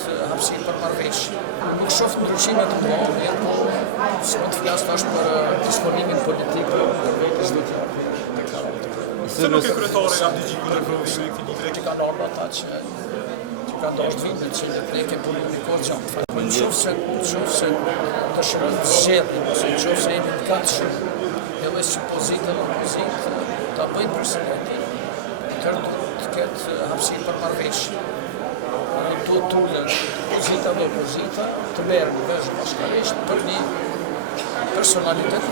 ketë hapësirë për marrëveshje. Nuk shoh ndryshime të mëdha, po s'mund të flas tash për disponimin politik për vetes do të japë deklaratë. Se nuk e kryetari Abdigjiku në provimin e këtij lideri Që kanë ardhur ata që kanë dashur vitin që ne kemi punu një kohë gjatë. Nëse dëshirojnë të zgjedhin, ose nëse jemi të katëshëm, edhe si pozitë dhe opozitë, ta bëjnë personalitet. Tërë duhet të ketë hapësirë për marrëveshje. Duhet të ulen pozita dhe opozita, të merren në vesh bashkërisht për një personalitet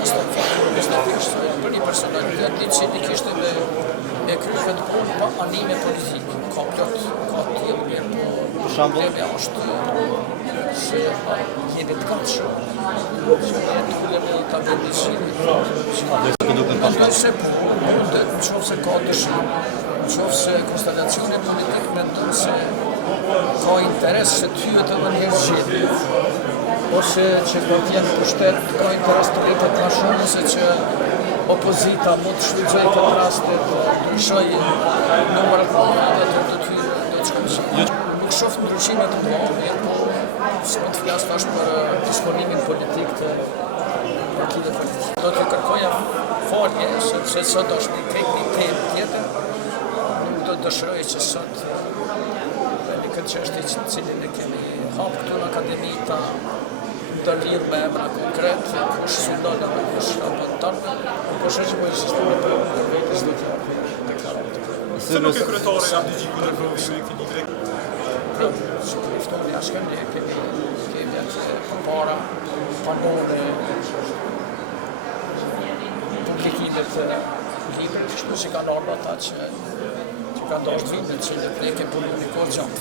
për një personalitet i cili kishte me kryve të punë pa anime politike. Ka tillë mirë, po problemi është se jemi të katëshëm, që ne tulem edhe ta bëjmë dëshirë. Nëse mundet, nëse ka dëshirë, nëse konstelacioni politik mendon se ka interes se të hyet edhe një herë zgjedhje, ose që partia në pushtet ka interes të rritet më shumë, ose që opozita mund të shfrytëzojë këtë rastet, ndryshojë numrat dhe të shkojnë. Nuk shoh ndryshime të mëdha, po s'mund të flas tash për disponimin politik të partijave politike. Do të kërkoja falje, sepse sot është një temë tjetër. Nuk do të dëshiroj që sot në këtë çështje që cilin e kemi hapur këtu në akademi ta lidh me emra konkret, kush synon apo kush apo tonë, po shoqë po sistemi për vetes do të japë deklaratë. Se nuk e kryetari Abdigjiku në provimin e këtij lideri. Shkëftoni ashtë ne kemi atë para panone publikimet libri, kështu që kanë ardhur ata që kanë dashur vitin që ne kemi punu një kohë gjatë.